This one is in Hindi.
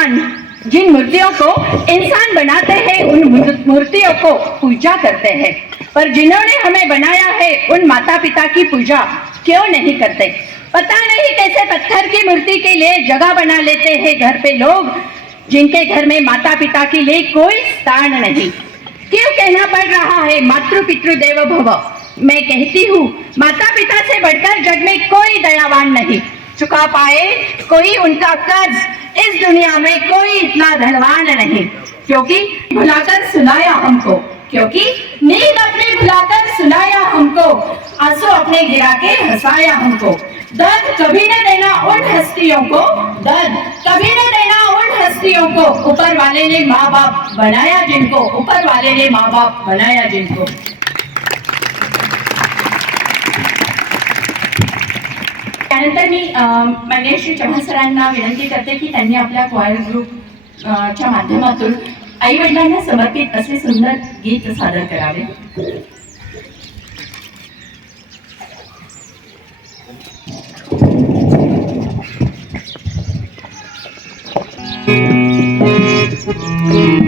इंसान, जिन मूर्तियों को इंसान बनाते हैं, उन मूर्तियों को पूजा करते हैं। पर जिन्होंने हमें बनाया है, उन माता पिता की पूजा क्यों नहीं करते? पता नहीं कैसे पत्थर की मूर्ति के लिए जगह बना लेते हैं घर पे लोग, जिनके घर में माता पिता के लिए कोई स्थान नहीं। क्यों कहना पड़ रहा है मातृ पितृ देव भव मैं कहती हूँ माता पिता से बढ़कर जग में कोई दयावान नहीं। चुका पाए, कोई उनका कर्ज इस दुनिया में कोई इतना धनवान नहीं। क्योंकि भुलाकर सुनाया हमको क्योंकि नींद अपनी भुलाकर सुनाया हमको आँसू अपने गिरा के हंसाया हमको दर्द कभी न देना उन हस्तियों को। दर्द कभी न देना उन हस्तियों को। ऊपर वाले ने माँ बाप बनाया जिनको। ऊपर वाले ने माँ बाप बनाया जिनको। त्यानंतर मी अं, माननीय म्हणजे श्री चव्हाण सरांना विनंती करते की त्यांनी आपल्या क्वायर ग्रुप च्या माध्यमातून आई वडिलांना समर्पित असे सुंदर गीत सादर करावे. आई